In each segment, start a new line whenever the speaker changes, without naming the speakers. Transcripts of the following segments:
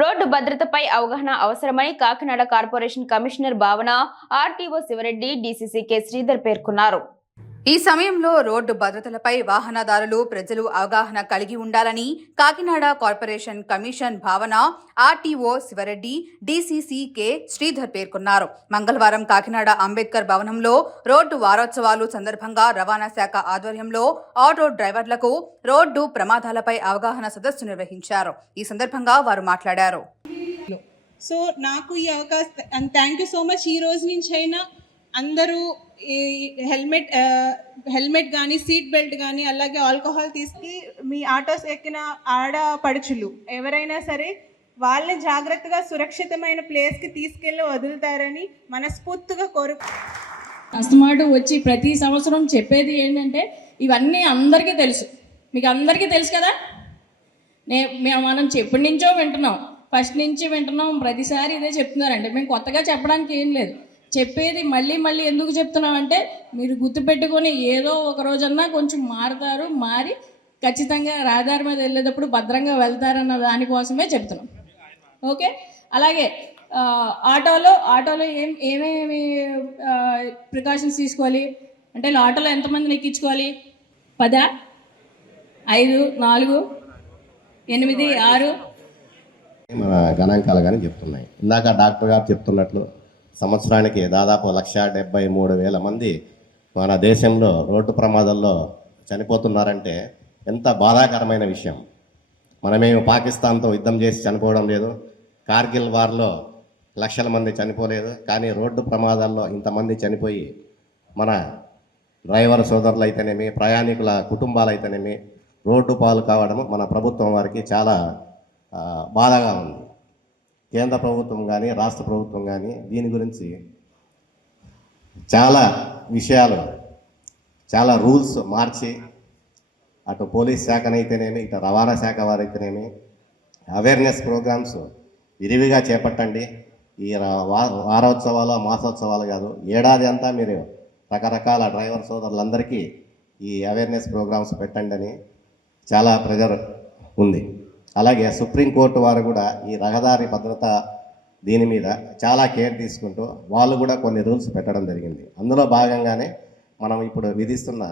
Road భద్రతపై అవగాహన అవసరమని Kakinada corporation commissioner Bhavana RTO Siva Reddy DCC K Sridhar పేర్కొన్నారు.
ఈ సమయంలో రోడ్డు భద్రతలపై వాహనదారులు ప్రజలు అవగాహన కలిగి ఉండాలని Kakinada corporation commission Bhavana RTO Siva Reddy DCC K Sridhar పేర్కొన్నారు. మంగళవారం కాకినాడ అంబేద్కర్ భవనంలో రోడ్డు వారోత్సవాలు సందర్భంగా రవాణా శాఖ ఆధ్వర్యంలో ఆటో డ్రైవర్లకు రోడ్డు ప్రమాదాలపై అవగాహన సదస్సు నిర్వహించారు. ఈ సందర్భంగా వారు మాట్లాడారు.
సో నాకు ఈ అవకాశం థ్యాంక్ యూ సో మచ్ ఈ రోజు నుంచి అయినా అందరూ ఈ హెల్మెట్ హెల్మెట్ కానీ సీట్ బెల్ట్ కానీ అలాగే ఆల్కహాల్ తీసుకు మీ ఆటోస్ ఎక్కిన ఆడపడుచులు ఎవరైనా సరే వాళ్ళని జాగ్రత్తగా సురక్షితమైన ప్లేస్కి తీసుకెళ్ళి వదులుతారని మనస్ఫూర్తిగా కోరు
కస్టమర్ వచ్చి ప్రతి సంవత్సరం చెప్పేది ఏంటంటే ఇవన్నీ అందరికీ తెలుసు. మీకు అందరికీ తెలుసు కదా? నే మనం ఎప్పటి నుంచో వింటున్నాం. ఫస్ట్ నుంచి వింటున్నాం. ప్రతిసారి ఇదే చెప్తున్నారంటే మేము కొత్తగా చెప్పడానికి ఏం లేదు. చెప్పేది మళ్ళీ మళ్ళీ ఎందుకు చెప్తున్నామంటే మీరు గుర్తుపెట్టుకొని ఏదో ఒక రోజన్నా కొంచెం మారుతారు మారి ఖచ్చితంగా రహదారి మీద వెళ్ళేటప్పుడు భద్రంగా వెళ్తారన్న దానికోసమే చెప్తున్నాం. ఓకే? అలాగే ఆటోలో ఆటోలో ఏం ఏమేమి ప్రికాషన్స్ తీసుకోవాలి? అంటే ఆటోలో ఎంతమందిని ఎక్కించుకోవాలి? పదా? ఐదు నాలుగు ఎనిమిది ఆరు?
గణాంకాలు కానీ చెప్తున్నాయి. ఇందాక డాక్టర్ గారు చెప్తున్నట్లు సంవత్సరానికి దాదాపు లక్ష డెబ్బై మూడు వేల మంది మన దేశంలో రోడ్డు ప్రమాదాల్లో చనిపోతున్నారంటే ఎంత బాధాకరమైన విషయం. మనమేమి పాకిస్తాన్తో యుద్ధం చేసి చనిపోవడం లేదు. కార్గిల్ వార్లో లక్షల మంది చనిపోలేదు. కానీ రోడ్డు ప్రమాదాల్లో ఇంతమంది చనిపోయి మన డ్రైవర్ సోదరులు అయితేనేమి ప్రయాణికుల కుటుంబాలు అయితేనేమి రోడ్డు పాలు కావడం మన ప్రభుత్వం వారికి చాలా బాధగా ఉంది. కేంద్ర ప్రభుత్వం కానీ రాష్ట్ర ప్రభుత్వం కానీ దీని గురించి చాలా విషయాలు చాలా రూల్స్ మార్చి అటు పోలీస్ శాఖనైతేనేమి ఇటు రవాణా శాఖ వారైతేనేమి అవేర్నెస్ ప్రోగ్రామ్స్ విరివిగా చేపట్టండి. ఈ వారోత్సవాలు మాసోత్సవాలు కాదు ఏడాది అంతా మీరు రకరకాల డ్రైవర్ సోదరులందరికీ ఈ అవేర్నెస్ ప్రోగ్రామ్స్ పెట్టండి అని చాలా ప్రెజర్ ఉంది. అలాగే సుప్రీంకోర్టు వారు కూడా ఈ రహదారి భద్రత దీని మీద చాలా కేర్ తీసుకుంటూ వాళ్ళు కూడా కొన్ని రూల్స్ పెట్టడం జరిగింది. అందులో భాగంగానే మనం ఇప్పుడు విధిస్తున్న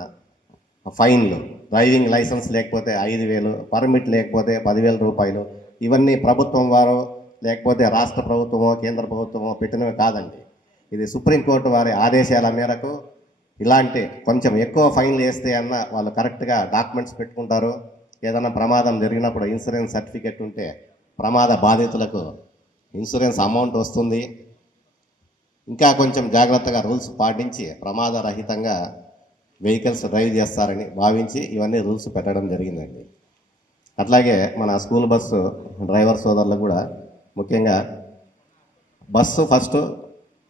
ఫైన్లు డ్రైవింగ్ లైసెన్స్ లేకపోతే ఐదు వేలు పర్మిట్ లేకపోతే పదివేల రూపాయలు ఇవన్నీ ప్రభుత్వం వారు లేకపోతే రాష్ట్ర ప్రభుత్వమో కేంద్ర ప్రభుత్వమో పెట్టినవి కాదండి. ఇది సుప్రీంకోర్టు వారి ఆదేశాల మేరకు ఇలాంటి కొంచెం ఎక్కువ ఫైన్లు వేస్తే అన్న వాళ్ళు కరెక్ట్గా డాక్యుమెంట్స్ పెట్టుకుంటారు. ఏదైనా ప్రమాదం జరిగినప్పుడు ఇన్సూరెన్స్ సర్టిఫికెట్ ఉంటే ప్రమాద బాధితులకు ఇన్సూరెన్స్ అమౌంట్ వస్తుంది. ఇంకా కొంచెం జాగ్రత్తగా రూల్స్ పాటించి ప్రమాద రహితంగా వెహికల్స్ డ్రైవ్ చేస్తారని భావించి ఇవన్నీ రూల్స్ పెట్టడం జరిగిందండి. అట్లాగే మన స్కూల్ బస్సు డ్రైవర్ సోదరులు కూడా ముఖ్యంగా బస్సు ఫస్ట్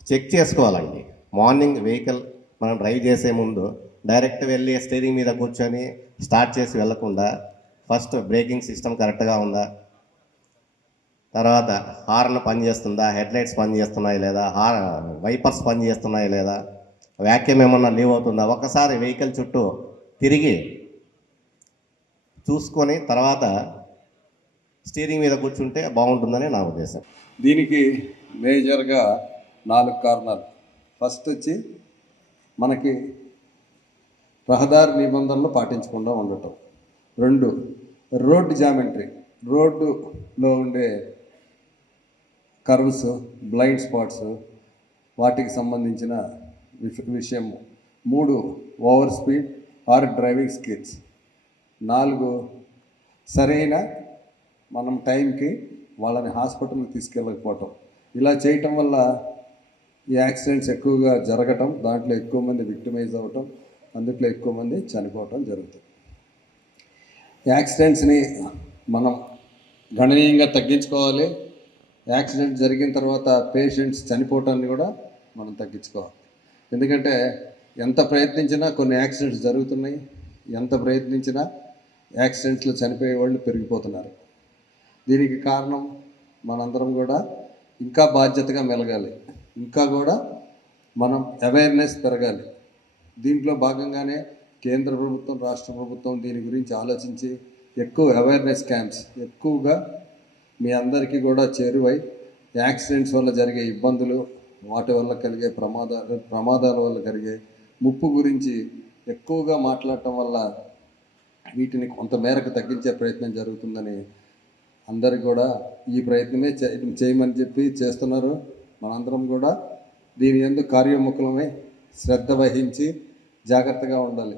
చెక్ చేసుకోవాలండి. మార్నింగ్ వెహికల్ మనం డ్రైవ్ చేసే ముందు డైరెక్ట్ వెళ్ళి స్టీరింగ్ మీద కూర్చొని స్టార్ట్ చేసి వెళ్ళకుండా ఫస్ట్ బ్రేకింగ్ సిస్టమ్ కరెక్ట్గా ఉందా? తర్వాత హార్న్ పనిచేస్తుందా? హెడ్ లైట్స్ పనిచేస్తున్నాయి లేదా? హార్ వైపర్స్ పనిచేస్తున్నాయి లేదా? వ్యాక్యూమ్ ఏమన్నా లీవ్ అవుతుందా? ఒకసారి వెహికల్ చుట్టూ తిరిగి చూసుకొని తర్వాత స్టీరింగ్ మీద కూర్చుంటే బాగుంటుందని నా ఉద్దేశం.
దీనికి మేజర్గా నాలుగు కారణాలు. ఫస్ట్ వచ్చి మనకి రహదారి నిబంధనలు పాటించకుండా ఉండటం. రెండు రోడ్డు జామెట్రీ. రోడ్డులో ఉండే కర్వ్స్ బ్లైండ్ స్పాట్స్ వాటికి సంబంధించిన విషయం. మూడు over speed or driving skills నాలుగు సరైన మనం టైంకి వాళ్ళని హాస్పిటల్కి తీసుకెళ్ళకపోవటం. ఇలా చేయటం వల్ల ఈ యాక్సిడెంట్స్ ఎక్కువగా జరగటం దాంట్లో ఎక్కువ మంది విక్టిమైజ్ అవ్వటం అందుట్లో ఎక్కువ మంది చనిపోవటం జరుగుతుంది. యాక్సిడెంట్స్ని మనం గణనీయంగా తగ్గించుకోవాలి. యాక్సిడెంట్ జరిగిన తర్వాత పేషెంట్స్ చనిపోవటాన్ని కూడా మనం తగ్గించుకోవాలి. ఎందుకంటే ఎంత ప్రయత్నించినా కొన్ని యాక్సిడెంట్స్ జరుగుతున్నాయి. ఎంత ప్రయత్నించినా యాక్సిడెంట్స్లో చనిపోయే వాళ్ళు పెరిగిపోతున్నారు. దీనికి కారణం మనందరం కూడా ఇంకా బాధ్యతగా మెలగాలి. ఇంకా కూడా మనం అవేర్నెస్ పెరగాలి. దీంట్లో భాగంగానే కేంద్ర ప్రభుత్వం రాష్ట్ర ప్రభుత్వం దీని గురించి ఆలోచించి ఎక్కువ అవేర్నెస్ క్యాంప్స్ ఎక్కువగా మీ అందరికీ కూడా చేరువై యాక్సిడెంట్స్ వల్ల జరిగే ఇబ్బందులు వాటి వల్ల కలిగే ప్రమాదాలు ప్రమాదాల వల్ల కలిగే ముప్పు గురించి ఎక్కువగా మాట్లాడటం వల్ల వీటిని కొంతమేరకు తగ్గించే ప్రయత్నం జరుగుతుందని అందరికి కూడా ఈ ప్రయత్నమే చేయమని చెప్పి చేస్తున్నారు. మనందరం కూడా దీని ఎందుకు కార్యోముఖులమై శ్రద్ధ వహించి జాగ్రత్తగా ఉండాలి.